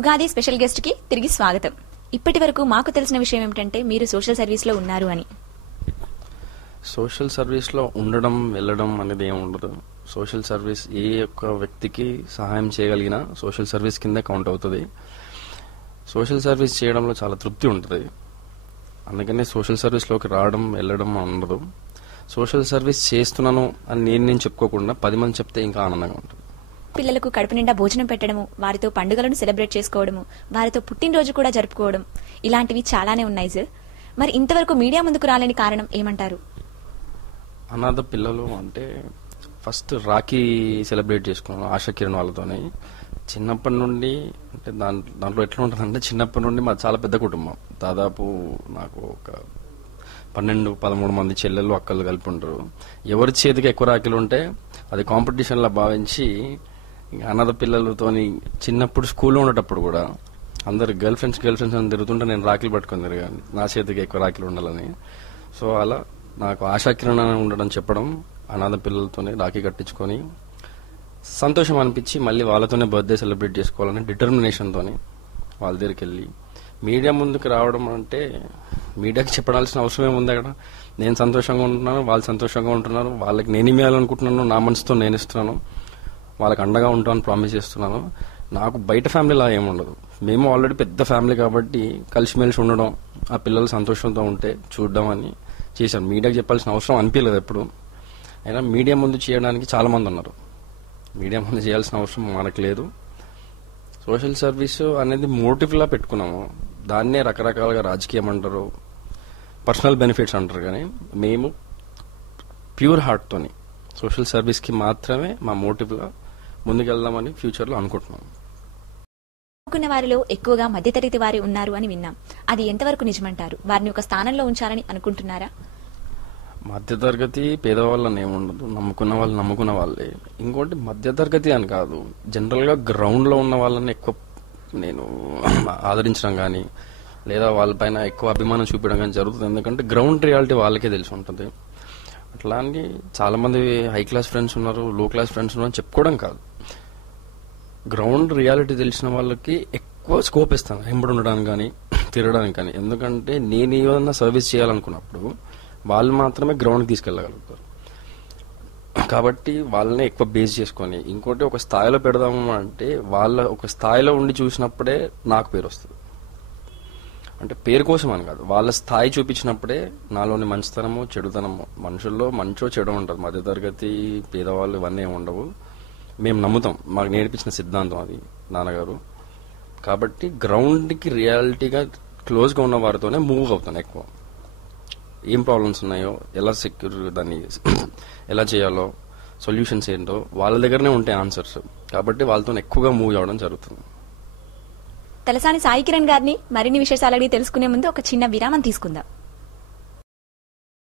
Ugadi special guest కి తిరిగి స్వాగతం. ఇప్పటి వరకు మాకు తెలిసిన విషయం ఏమిటంటే మీరు సోషల్ సర్వీస్ లో ఉన్నారు అని. సోషల్ సర్వీస్ లో ఉండడం వెళ్ళడం అనేది ఏమి ఉండదు. సోషల్ సర్వీస్ ఏ ఒక్క వ్యక్తికి సహాయం చేయగలిగినా సోషల్ సర్వీస్ కింద కౌంట్ అవుతుంది. సోషల్ సర్వీస్ చేయడంలో చాలా తృప్తి ఉంటుంది. అందుకనే సోషల్ సర్వీస్లోకి రావడం వెళ్ళడం ఉండదు. సోషల్ సర్వీస్ చేస్తున్నాను అని నేను చెప్పుకోకుండా 10 మంది చెప్తే ఇంకా ఆనందంగా ఉంటుంది. పిల్లలకు కడుపు నిండా భోజనం పెట్టడము, వారితో పండుగలను సెలబ్రేట్ చేసుకోవడము, వారితో పుట్టినరోజు కూడా జరుపుకోవడం, ఇలాంటివి చాలానే ఉన్నాయి సార్. మరి ఇంతవరకు మీడియా ముందుకు రాలేని కారణం ఏమంటారు? అనాథ పిల్లలు అంటే ఫస్ట్ రాఖీ సెలబ్రేట్ చేసుకున్నాను ఆశా కిరణ్ వాళ్ళతోనే. చిన్నప్పటి నుండి అంటే దాంట్లో ఎట్లా ఉంటుందంటే చిన్నప్పటి నుండి మాది చాలా పెద్ద కుటుంబం. దాదాపు నాకు ఒక 12-13 మంది చెల్లెళ్ళు అక్కలు కలిపి ఉంటారు. ఎవరి చేతికి ఎక్కువ రాఖీలు ఉంటే అది కాంపిటీషన్లా భావించి అనాథ పిల్లలతోని చిన్నప్పుడు స్కూల్లో ఉండేటప్పుడు కూడా అందరు గర్ల్ ఫ్రెండ్స్ అని తిరుగుతుంటే నేను రాఖీలు పట్టుకొని తిరిగాను, నా చేతికి ఎక్కువ రాఖీలు ఉండాలని. సో అలా నాకు ఆశా కిరణ్ ఉండడం చెప్పడం, అనాథ పిల్లలతోనే రాఖీ కట్టించుకొని సంతోషం అనిపించి మళ్ళీ వాళ్ళతోనే బర్త్డే సెలబ్రేట్ చేసుకోవాలని డిటర్మినేషన్తోని వాళ్ళ దగ్గరికి వెళ్ళి మీడియా ముందుకు రావడం అంటే మీడియాకి చెప్పడాల్సిన అవసరం ఏముంది అక్కడ. నేను సంతోషంగా ఉంటున్నాను, వాళ్ళు సంతోషంగా ఉంటున్నారు, వాళ్ళకి నేను ఇవ్వాలనుకుంటున్నాను, నా మనసుతో నేను ఇస్తున్నాను, వాళ్ళకి అండగా ఉంటామని ప్రామిస్ చేస్తున్నాను. నాకు బయట ఫ్యామిలీలా ఏముండదు. మేము ఆల్రెడీ పెద్ద ఫ్యామిలీ కాబట్టి కలిసిమెలిసి ఉండడం, ఆ పిల్లలు సంతోషంతో ఉంటే చూడడం అని చేశాను. మీడియాకి చెప్పాల్సిన అవసరం అనిపించలేదు ఎప్పుడు. అయినా మీడియా ముందు చేయడానికి చాలా మంది ఉన్నారు. మీడియా ముందు చేయాల్సిన అవసరం మనకు లేదు. సోషల్ సర్వీస్ అనేది మోటివ్లా పెట్టుకున్నాము. దాన్నే రకరకాలుగా రాజకీయం అంటారు, పర్సనల్ బెనిఫిట్స్ అంటారు. కానీ మేము ప్యూర్ హార్ట్తోని సోషల్ సర్వీస్కి మాత్రమే మా మోటివ్లా ముందుకెళ్దామని ఫ్యూచర్లో అనుకుంటున్నాం. అనుకున్న వారిలో ఎక్కువగా మధ్యతరగతి వారి ఉన్నారు అని విన్నాం. అది ఎంతవరకు నిజమంటారు? వారిని ఒక స్థానంలో ఉంచాలని అనుకుంటున్నారా? మధ్యతరగతి పేదవాళ్ళని ఏముండదు, నమ్ముకున్న వాళ్ళు నమ్ముకున్న వాళ్ళే. ఇంకోటి మధ్యతరగతి అని కాదు, జనరల్గా గ్రౌండ్లో ఉన్న వాళ్ళని ఎక్కువ నేను ఆదరించడం కానీ లేదా వాళ్ళపైన ఎక్కువ అభిమానం చూపించడం కానీ జరుగుతుంది. ఎందుకంటే గ్రౌండ్ రియాలిటీ వాళ్ళకే తెలిసి ఉంటుంది. అట్లా అని చాలా మంది హై క్లాస్ ఫ్రెండ్స్ ఉన్నారు, లో క్లాస్ ఫ్రెండ్స్ ఉన్నారు అని చెప్పుకోవడం కాదు. గ్రౌండ్ రియాలిటీ తెలిసిన వాళ్ళకి ఎక్కువ స్కోప్ ఇస్తాను వెంబడి ఉండడానికి కానీ తిరగడానికి కానీ. ఎందుకంటే నేను ఏదైనా సర్వీస్ చేయాలనుకున్నప్పుడు వాళ్ళు మాత్రమే గ్రౌండ్కి తీసుకెళ్ళగలుగుతారు. కాబట్టి వాళ్ళని ఎక్కువ బేస్ చేసుకొని ఇంకోటి ఒక స్థాయిలో పెడదాము అంటే వాళ్ళ ఒక స్థాయిలో ఉండి చూసినప్పుడే నాకు పేరు వస్తుంది. అంటే పేరు కోసం అని కాదు, వాళ్ళ స్థాయి చూపించినప్పుడే నాలోని మంచితనము చెడుతనము, మనుషుల్లో మంచో చెడు ఉంటుంది. మధ్యతరగతి పేదవాళ్ళు ఇవన్నీ ఏమి ఉండవు. మేము నమ్ముతాం, మాకు నేర్పించిన సిద్ధాంతం అది నాన్నగారు. కాబట్టి గ్రౌండ్కి రియాలిటీగా క్లోజ్గా ఉన్న వారితోనే మూవ్ అవుతాను ఎక్కువ. ఏం ప్రాబ్లమ్స్ ఉన్నాయో, ఎలా దాన్ని ఎలా చేయాలో, సొల్యూషన్స్ ఏంటో వాళ్ళ దగ్గరనే ఉంటాయి ఆన్సర్స్. కాబట్టి వాళ్ళతో ఎక్కువగా మూవ్ అవ్వడం జరుగుతుంది. తలసాని సాయి కిరణ్ గారిని మరిన్ని విశేషాలు అడిగి తెలుసుకునే ముందు ఒక చిన్న విరామం తీసుకుందాం.